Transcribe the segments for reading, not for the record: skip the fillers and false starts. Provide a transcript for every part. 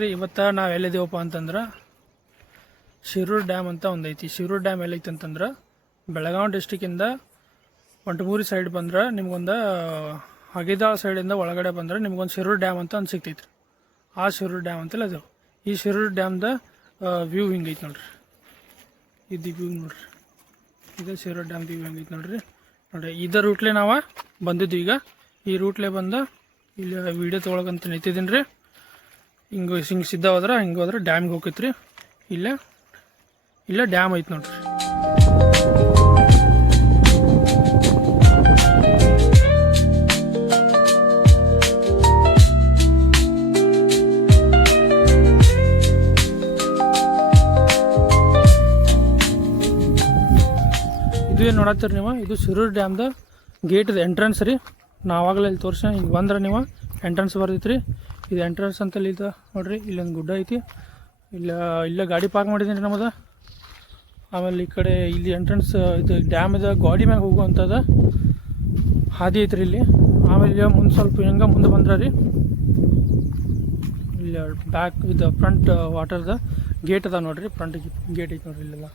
ನೋಡ್ರಿ ಇವತ್ತು ನಾವು ಎಲ್ಲಿದ್ದೀವಪ್ಪ ಅಂತಂದ್ರೆ ಶಿರೂರು ಡ್ಯಾಮ್ ಅಂತ ಒಂದೈತಿ. ಶಿರೂರು ಡ್ಯಾಮ್ ಎಲ್ಲೈತಿ ಅಂತಂದ್ರೆ ಬೆಳಗಾವಿ ಡಿಸ್ಟಿಕ್ಕಿಂದ ಒಂಟಮೂರಿ ಸೈಡ್ ಬಂದ್ರೆ ನಿಮ್ಗೊಂದು ಹಗಿದಾಳ ಸೈಡಿಂದ ಒಳಗಡೆ ಬಂದ್ರೆ ನಿಮ್ಗೊಂದು ಶಿರೂರು ಡ್ಯಾಮ್ ಅಂತ ಒಂದು ಸಿಗ್ತೈತಿ. ಆ ಶಿರೂರು ಡ್ಯಾಮ್ ಅಂತಲ್ಲ ಅದು. ಈ ಶಿರೂರು ಡ್ಯಾಮ್ದ ವ್ಯೂ ಹಿಂಗೈತಿ ನೋಡ್ರಿ. ಇದು ವ್ಯೂ ನೋಡ್ರಿ, ಇದು ಶಿರೂರು ಡ್ಯಾಮ್ ವ್ಯೂ ಹೆಂಗೈತಿ ನೋಡ್ರಿ. ಇದೇ ರೂಟ್ಲೆ ನಾವು ಬಂದಿದ್ವಿ. ಈಗ ಈ ರೂಟ್ಲೆ ಬಂದು ಇಲ್ಲಿ ವೀಡಿಯೋ ತೊಗೊಳಕಂತ ನಿಂತಿದ್ದೀನಿ ರೀ. ಹಿಂಗೆ ಸಿದ್ಧ ಹೋದ್ರೆ ಹಿಂಗೆ ಹೋದ್ರೆ ಡ್ಯಾಮ್ಗೆ ಹೋಗೈತೆ ರೀ. ಇಲ್ಲೇ ಡ್ಯಾಮ್ ಐತೆ ನೋಡ್ರಿ. ಇದು ಏನು ನೋಡತ್ತೀರಿ ನೀವು, ಇದು ಶಿರೂರು ಡ್ಯಾಮ್ದ ಗೇಟ್ದ ಎಂಟ್ರೆನ್ಸ್ ರೀ. ನಾವಾಗಲೇ ಇಲ್ಲಿ ತೋರಿಸ ಹಿಂಗೆ ಬಂದ್ರೆ ನೀವು ಎಂಟ್ರೆನ್ಸ್ ಬರ್ತೈತೆ ರೀ. ಇದು ಎಂಟ್ರೆನ್ಸ್ ಅಂತಲ್ಲಿ ಇದು ನೋಡ್ರಿ. ಇಲ್ಲೊಂದು ಗುಡ್ಡ ಐತಿ. ಇಲ್ಲ ಗಾಡಿ ಪಾರ್ಕ್ ಮಾಡಿದ್ದೀನಿ ರೀ ನಮ್ಮದು. ಆಮೇಲೆ ಈ ಕಡೆ ಇಲ್ಲಿ ಎಂಟ್ರೆನ್ಸ್ ಇದು ಡ್ಯಾಮದ ಗಾಡಿ ಮ್ಯಾಗ ಹೋಗುವಂಥದ್ದು ಹಾದಿ ಐತ್ರಿ ಇಲ್ಲಿ. ಆಮೇಲೆ ಮುಂದೆ ಸ್ವಲ್ಪ ಹೆಂಗೆ ಮುಂದೆ ಬಂದ್ರೆ ರೀ ಇಲ್ಲಿ ಬ್ಯಾಕ್ ಇದು ಫ್ರಂಟ್ ವಾಟರ್ದ ಗೇಟ್ ಅದ ನೋಡ್ರಿ. ಫ್ರಂಟ್ ಗೇಟ್ ಐತೆ ನೋಡ್ರಿ. ಇಲ್ಲೆಲ್ಲ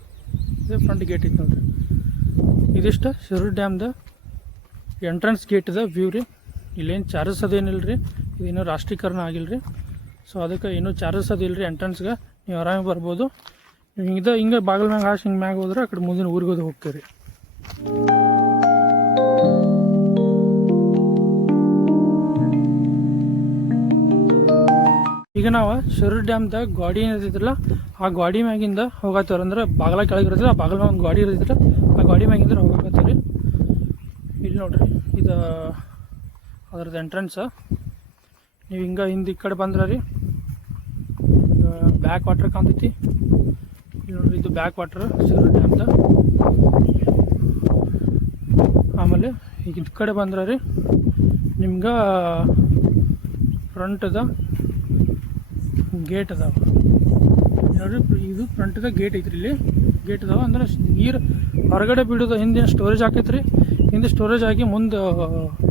ಇದು ಫ್ರಂಟ್ ಗೇಟ್ ಐತೆ ನೋಡ್ರಿ. ಇದಿಷ್ಟು ಶಿರೂರು ಡ್ಯಾಮ್ದ ಎಂಟ್ರೆನ್ಸ್ ಗೇಟ್ದ ವ್ಯೂ ರೀ. ಇಲ್ಲೇನು ಚಾರ್ಜಸ್ ಅದೇನಿಲ್ಲ ರೀ. ಇದೇನೋ ರಾಷ್ಟ್ರೀಕರಣ ಆಗಿಲ್ಲ ರೀ. ಸೊ ಅದಕ್ಕೆ ಏನೂ ಚಾರ್ಜಸ್ ಅದಿಲ್ಲ ರೀ. ಎಂಟ್ರೆನ್ಸ್ಗೆ ನೀವು ಆರಾಮಾಗಿ ಬರ್ಬೋದು. ನೀವು ಹಿಂಗೆ ಬಾಗಿಲ ಮ್ಯಾಗ ಹಾಸಿ ಹಿಂಗೆ ಮ್ಯಾಗ ಹೋದ್ರೆ ಆ ಕಡೆ ಮುಂದಿನ ಊರಿಗೆ ಹೋಗ್ತೀವಿ ರೀ. ಈಗ ನಾವು ಶಿರೂರು ಡ್ಯಾಮ್ದ ಗಾಡಿ ಏನಿರ್ತೈತಿಲ್ಲ ಆ ಗಾಡಿ ಮ್ಯಾಗಿಂದ ಹೋಗತ್ತವ್ರ ಅಂದ್ರೆ ಬಾಗಿಲ ಕೆಳಗೆ ಇರ್ತೈಲ್ಲ, ಆ ಬಾಗಿಲ ಒಂದು ಗಾಡಿ ಇರ್ತೈತಿಲ್ಲ, ಆ ಗಾಡಿ ಮ್ಯಾಗಿಂದ ಹೋಗಕತ್ತೀವಿ ರೀ. ಇಲ್ಲಿ ನೋಡ್ರಿ, ಇದು ಅದ್ರದ್ದು ಎಂಟ್ರೆನ್ಸ್. ನೀವು ಹಿಂಗೆ ಹಿಂದೆ ಈ ಕಡೆ ಬಂದ್ರೆ ರೀ ಬ್ಯಾಕ್ ವಾಟರ್ ಕಾಣ್ತೈತಿ. ಇಲ್ಲಿ ನೋಡ್ರಿ, ಇದು ಬ್ಯಾಕ್ ವಾಟರ್ ಶಿರೂರು ಡ್ಯಾಮ್ದ. ಆಮೇಲೆ ಈಗ ಈ ಕಡೆ ಬಂದ್ರೆ ರೀ ನಿಮ್ಗೆ ಫ್ರಂಟದ ಗೇಟ್ ಅದಾವ ನೋಡ್ರಿ. ಇದು ಫ್ರಂಟದ ಗೇಟ್ ಐತ್ರಿ. ಇಲ್ಲಿ ಗೇಟ್ ಅದಾವ ಅಂದ್ರೆ ನೀರು ಹೊರಗಡೆ ಬಿಡೋದು. ಹಿಂದೆ ಸ್ಟೋರೇಜ್ ಆಕೈತೆ ರೀ. ಹಿಂದೆ ಸ್ಟೋರೇಜ್ ಆಗಿ ಮುಂದೆ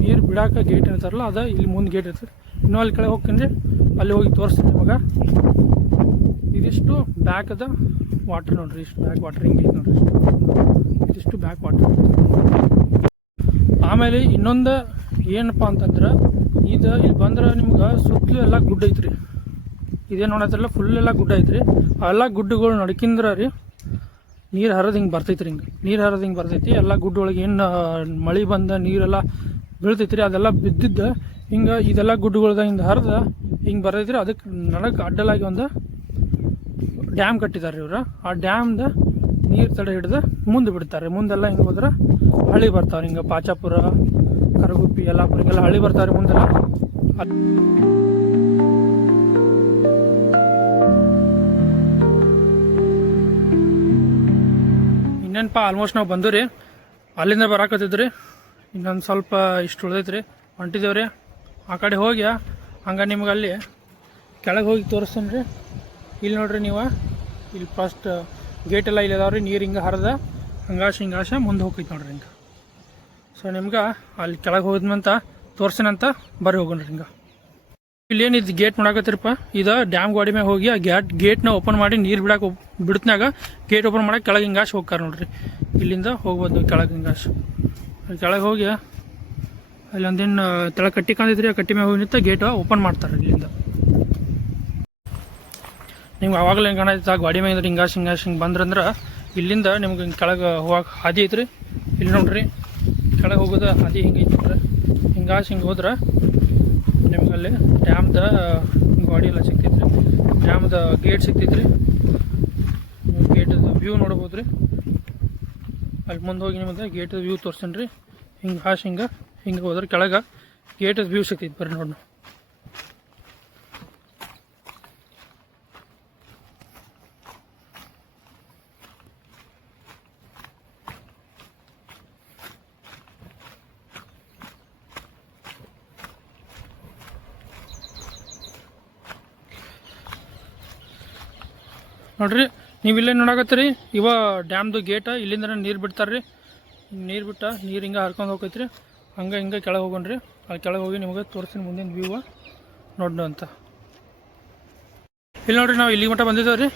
ನೀರು ಬಿಡಾಕ ಗೇಟ್ ಇರ್ತಾರಲ್ಲ ಅದ ಇಲ್ಲಿ ಮುಂದೆ ಗೇಟ್ ಇರ್ತದೆ. ಇನ್ನೂ ಅಲ್ಲಿ ಕೆಳಗೆ ಹೋಗ್ತೀನಿ ರೀ, ಅಲ್ಲಿ ಹೋಗಿ ತೋರಿಸ್ತೀನಿ ನಿಮಗೆ. ಇದಿಷ್ಟು ಬ್ಯಾಕ್ ಅದ ವಾಟರ್ ನೋಡ್ರಿ. ಇಷ್ಟು ಬ್ಯಾಕ್ ವಾಟರ್ ಹಿಂಗೆ ಐತೆ ನೋಡ್ರಿ. ಇದಿಷ್ಟು ಬ್ಯಾಕ್ ವಾಟರ್. ಆಮೇಲೆ ಇನ್ನೊಂದು ಏನಪ್ಪ ಅಂತಂದ್ರೆ ಇದು ಇಲ್ಲಿ ಬಂದ್ರೆ ನಿಮ್ಗೆ ಸುತ್ತಲೂ ಎಲ್ಲ ಗುಡ್ಡ ಐತ್ರಿ. ಇದೇನು ನೋಡತ್ತಲ್ಲ ಫುಲ್ ಎಲ್ಲ ಗುಡ್ಡ ಐತ್ರಿ. ಎಲ್ಲ ಗುಡ್ಡಗಳು ನಡ್ಕಿಂದ್ರೆ ರೀ ನೀರು ಹರಿದು ಹಿಂಗೆ ಬರ್ತೈತಿ ರೀ. ನೀರು ಹರಿದು ಹಿಂಗೆ ಬರ್ತೈತಿ. ಎಲ್ಲ ಗುಡ್ಡ ಒಳಗೆ ಏನು ಮಳೆ ಬಂದ ನೀರೆಲ್ಲ ಬೀಳ್ತೈತಿ ರೀ. ಅದೆಲ್ಲ ಬಿದ್ದಿದ್ದು ಹಿಂಗೆ ಇದೆಲ್ಲ ಗುಡ್ಡಗಳ್ದ ಹಿಂಗೆ ಹರಿದು ಹಿಂಗೆ ಬರ್ತೈತಿ ರೀ. ಅದಕ್ಕೆ ನಡಕ್ಕೆ ಅಡ್ಡಲಾಗಿ ಒಂದು ಡ್ಯಾಮ್ ಕಟ್ಟಿದ್ದಾರೆ ಇವರು. ಆ ಡ್ಯಾಮ್ದ ನೀರು ತಡೆ ಹಿಡ್ದು ಮುಂದೆ ಬಿಡ್ತಾರೆ. ಮುಂದೆಲ್ಲ ಹಿಂಗೆ ಹೋದ್ರೆ ಹಳ್ಳಿ ಬರ್ತಾವ್ರಿ. ಹಿಂಗೆ ಪಾಚಾಪುರ, ಕರಗುಪ್ಪಿ, ಯಲ್ಲಾಪುರ ಹಿಂಗೆಲ್ಲ ಹಳ್ಳಿ ಬರ್ತಾರೆ ಮುಂದೆಲ್ಲ. ಇನ್ನೇನಪ್ಪ ಆಲ್ಮೋಸ್ಟ್ ನಾವು ಬಂದು ರೀ. ಅಲ್ಲಿಂದ ಬರಾಕತ್ತಿದ್ರಿ. ಇನ್ನೊಂದು ಸ್ವಲ್ಪ ಇಷ್ಟು ಉಳ್ದೈತ್ರಿ, ಹೊಂಟಿದ್ದೇವೆ ರೀ. ಆ ಕಡೆ ಹೋಗಿ ಹಂಗೆ ನಿಮ್ಗೆ ಅಲ್ಲಿ ಕೆಳಗೆ ಹೋಗಿ ತೋರಿಸ್ತೀನಿ ರೀ. ಇಲ್ಲಿ ನೋಡ್ರಿ ನೀವು, ಇಲ್ಲಿ ಫಸ್ಟ್ ಗೇಟೆಲ್ಲ ಇಲ್ಲಿ ಅದಾವ್ರಿ. ನೀರು ಹಿಂಗೆ ಹರಿದ ಹಿಂಗಾಶ ಮುಂದೆ ಹೋಗ್ತೈತೆ ನೋಡ್ರಿ ಹಿಂಗೆ. ಸೊ ನಿಮ್ಗೆ ಅಲ್ಲಿ ಕೆಳಗೆ ಹೋದ್ಮಂತ ತೋರ್ಸಿನಂತ ಬರ್ರಿ ಹೋಗೋಣ ಹಿಂಗೆ. ಇಲ್ಲೇನಿದು ಗೇಟ್ ಮಾಡಾಕತ್ತಿರಪ್ಪ, ಇದು ಡ್ಯಾಮ್ ಗಾಡಿ ಮ್ಯಾಗ ಹೋಗಿ ಆ ಗೇಟ್ನ ಓಪನ್ ಮಾಡಿ ನೀರು ಬಿಡತ್ನಾಗ ಗೇಟ್ ಓಪನ್ ಮಾಡಕ್ಕೆ ಕೆಳಗೆ ಹಿಂಗಾಶ್ ಹೋಗ್ತಾರೆ ನೋಡ್ರಿ. ಇಲ್ಲಿಂದ ಹೋಗ್ಬೋದು ನೀವು ಕೆಳಗೆ ಹಿಂಗಾಶ್. ಕೆಳಗೆ ಹೋಗಿ ಅಲ್ಲಿ ಒಂದೇನು ತೆಳಗೆ ಕಟ್ಟಿ ಕಾಣ್ತೈತ್ರಿ. ಆ ಕಟ್ಟಿ ಮ್ಯಾಗ ಹೋಗಿ ನಿಂತ ಗೇಟ್ ಓಪನ್ ಮಾಡ್ತಾರೆ ಇಲ್ಲಿಂದ. ನಿಮ್ಗೆ ಆವಾಗಲೇ ಹೆಂಗೆ ಕಾಣೈತೆ ಆ ಗಾಡಿ ಮ್ಯಾಗಿಂದ ಹಿಂಗಾಶ್ ಹಿಂಗೆ ಬಂದ್ರಂದ್ರೆ ಇಲ್ಲಿಂದ ನಿಮ್ಗೆ ಹಿಂಗೆ ಕೆಳಗೆ ಹೋಗಕ್ಕೆ ಹಾದಿ ಐತ್ರಿ. ಇಲ್ಲಿ ನೋಡ್ರಿ ಕೆಳಗೆ ಹೋಗೋದು ಹಾದಿ ಹಿಂಗೆ ಐತಿ ನೋಡ್ರಿ. ಹಿಂಗೆ ಹೋದ್ರೆ ನಿಮ್ಗಲ್ಲಿ ಡ್ಯಾಮ್ದ ಗಾಡಿ ಎಲ್ಲ ಸಿಗ್ತೈತ್ರಿ. ಡ್ಯಾಮ್ದ ಗೇಟ್ ಸಿಗ್ತೈತ್ರಿ. ಗೇಟದ ವ್ಯೂ ನೋಡ್ಬೋದು ರೀ. ಅಲ್ಲಿ ಮುಂದೆ ಹೋಗಿ ನಿಮಗೆ ಗೇಟದ ವ್ಯೂ ತೋರಿಸ್ತೀನಿ ರೀ. ಹಿಂಗೆ ಹೋದ್ರೆ ಕೆಳಗೆ ಗೇಟದ ವ್ಯೂ ಸಿಗ್ತೈತಿ. ಬರ್ರಿ ನೋಡಿ. ನೋಡ್ರಿ, ನೀವು ಇಲ್ಲೇ ನೋಡಾಕತ್ತೀರಿ. ಇವ ಡ್ಯಾಮ್ದು ಗೇಟ. ಇಲ್ಲಿಂದ ನೀರು ಬಿಡ್ತಾರೆ ರೀ. ನೀರು ನೀರು ಹಿಂಗೆ ಹರ್ಕೊಂಡು ಹೋಗೈತ್ರಿ. ಹಂಗೆ ಕೆಳಗೆ ಹೋಗೋಣ್ರಿ. ಅಲ್ಲಿ ಕೆಳಗೆ ಹೋಗಿ ನಿಮಗೆ ತೋರಿಸ್ತೀನಿ ಮುಂದಿನ ವ್ಯೂವ ನೋಡೋಣ ಅಂತ. ಇಲ್ಲಿ ನೋಡಿರಿ ನಾವು ಇಲ್ಲಿ ಮಟ್ಟ ಬಂದಿದ್ದೇವೆ ರೀ.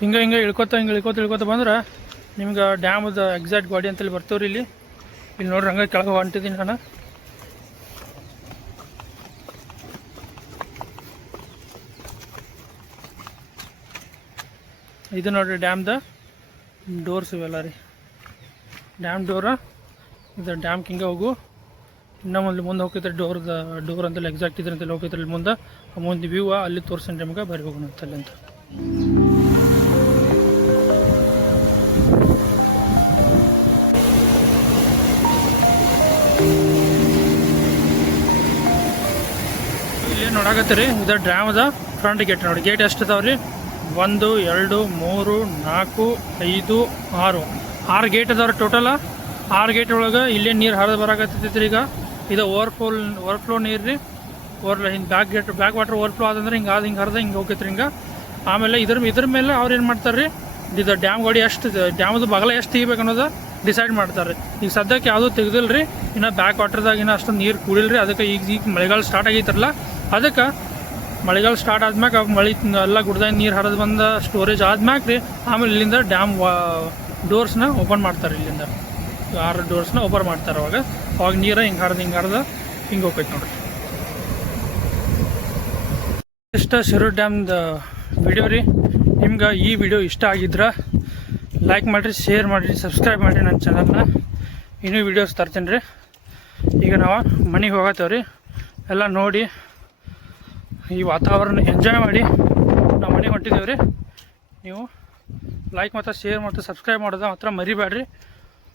ಹಿಂಗೆ ಇಳ್ಕೊತ ಬಂದ್ರೆ ನಿಮ್ಗೆ ಡ್ಯಾಮದ ಎಕ್ಸಾಕ್ಟ್ ಗಾಡಿ ಅಂತೇಳಿ ಬರ್ತೇವ್ರಿ. ಇಲ್ಲಿ ನೋಡ್ರಿ ಹಂಗೆ ಕೆಳಗೆ ಹೊಂಟಿದ್ದೀನಿ ನಾನು. ಇದು ನೋಡಿರಿ ಡ್ಯಾಮ್ದ ಡೋರ್ಸ್ ಇವೆಲ್ಲ ರೀ, ಡ್ಯಾಮ್ ಡೋರ. ಇದು ಡ್ಯಾಮ್ಗೆ ಹಿಂಗೆ ಹೋಗು. ಇನ್ನೂ ಮುಂದೆ ಹೋಗ್ತೈತೆ ಡೋರ್ ಅಂತೇಳಿ ಎಕ್ಸಾಕ್ಟ್ ಇದ್ರೆ ಅಂತೇಳಿ ಹೋಗ್ತೈತ್ರಿ. ಮುಂದೆ ವ್ಯೂ ಅಲ್ಲಿ ತೋರಿಸ್ತೀನಿ ನಿಮ್ಗೆ. ಬರೀ ಹೋಗೋಣ ಅಂತಲ್ಲಿ ಅಂತ. ಇಲ್ಲಿ ನೋಡಾಕತ್ತೀರಿ, ಇದು ಡ್ಯಾಮ್ ಅದ ಫ್ರಂಟ್ ಗೇಟ್. ನೋಡಿ ಗೇಟ್ ಎಷ್ಟು ಅದಾವ ರೀ? 1 2 3 4 5 6 ಗೇಟ್ ಅದಾವ್ರಿ ಟೋಟಲ. 6 ಗೇಟ್ ಒಳಗೆ ಇಲ್ಲೇ ನೀರು ಹರಿದು ಬರಾಕತ್ತೈತ್ರಿ. ಈಗ ಇದು ಓವರ್ಫ್ಲೋ ನೀರು ರೀ. ಹಿಂಗೆ ಬ್ಯಾಕ್ ವಾಟರ್ ಓವರ್ಫ್ಲೋ ಆದಂದ್ರೆ ಹಿಂಗೆ ಹರಿದ ಹಿಂಗೆ ಹೋಗೈತ್ರಿ ಹಿಂಗೆ. ಆಮೇಲೆ ಇದ್ರ ಮೇಲೆ ಅವ್ರು ಏನು ಮಾಡ್ತಾರೆ ರೀ, ಇದು ಡ್ಯಾಮ್ ಗಾಡಿ ಎಷ್ಟು ಡ್ಯಾಮದು ಬಗಲ ಎಷ್ಟು ತೆಗಿಬೇಕು ಅನ್ನೋದು ಡಿಸೈಡ್ ಮಾಡ್ತಾರೆ. ಈಗ ಸದ್ಯಕ್ಕೆ ಯಾವುದೂ ತೆಗ್ದಿಲ್ಲ ರೀ. ಇನ್ನು ಬ್ಯಾಕ್ ವಾಟರ್ದಾಗ ಇನ್ನೂ ಅಷ್ಟೊಂದು ನೀರು ಕೂಡಿಲ್ಲ ರೀ. ಅದಕ್ಕೆ ಈಗ ಮಳೆಗಾಲ ಸ್ಟಾರ್ಟ್ ಆಗೈತಾರಲ್ಲ, ಅದಕ್ಕೆ ಮಳೆಗಾಲ ಸ್ಟಾರ್ಟ್ ಆದ್ಮ್ಯಾಗ ಎಲ್ಲ ಗುಡ್ದಾಗ ನೀರು ಹರಿದು ಬಂದ ಸ್ಟೋರೇಜ್ ಆದ್ಮ್ಯಾಗ ರೀ ಆಮೇಲೆ ಇಲ್ಲಿಂದ ಡ್ಯಾಮ್ ಡೋರ್ಸ್ನ ಓಪನ್ ಮಾಡ್ತಾರೆ. ಇಲ್ಲಿಂದ 6 ಡೋರ್ಸ್ನ ಓಪನ್ ಮಾಡ್ತಾರೆ. ಅವಾಗ ನೀರು ಹಿಂಗೆ ಹರಿದು ಹೋಗ್ತೈತೆ ನೋಡಿರಿ. ಇಷ್ಟ ಶಿರೂರು ಡ್ಯಾಮ್ದ ವಿಡಿಯೋ ರೀ. ನಿಮ್ಗೆ ಈ ವಿಡಿಯೋ ಇಷ್ಟ ಆಗಿದ್ರೆ ಲೈಕ್ ಮಾಡಿರಿ, ಶೇರ್ ಮಾಡಿರಿ, ಸಬ್ಸ್ಕ್ರೈಬ್ ಮಾಡಿರಿ ನನ್ನ ಚಾನಲ್ನ. ಇನ್ನೂ ವೀಡಿಯೋಸ್ ತರ್ತೀನಿ ರೀ. ಈಗ ನಾವು ಮನೆಗೆ ಹೋಗತ್ತೇವ್ರಿ. ಎಲ್ಲ ನೋಡಿ ಈ ವಾತಾವರಣ ಎಂಜಾಯ್ ಮಾಡಿ ನಾವು ಮನೆಗೆ ಹೊಂಟಿದ್ದೇವೆ ರೀ. ನೀವು ಲೈಕ್ ಮತ್ತು ಶೇರ್ ಮತ್ತು ಸಬ್ಸ್ಕ್ರೈಬ್ ಮಾಡೋದು ಮಾತ್ರ ಮರಿಬೇಡ್ರಿ.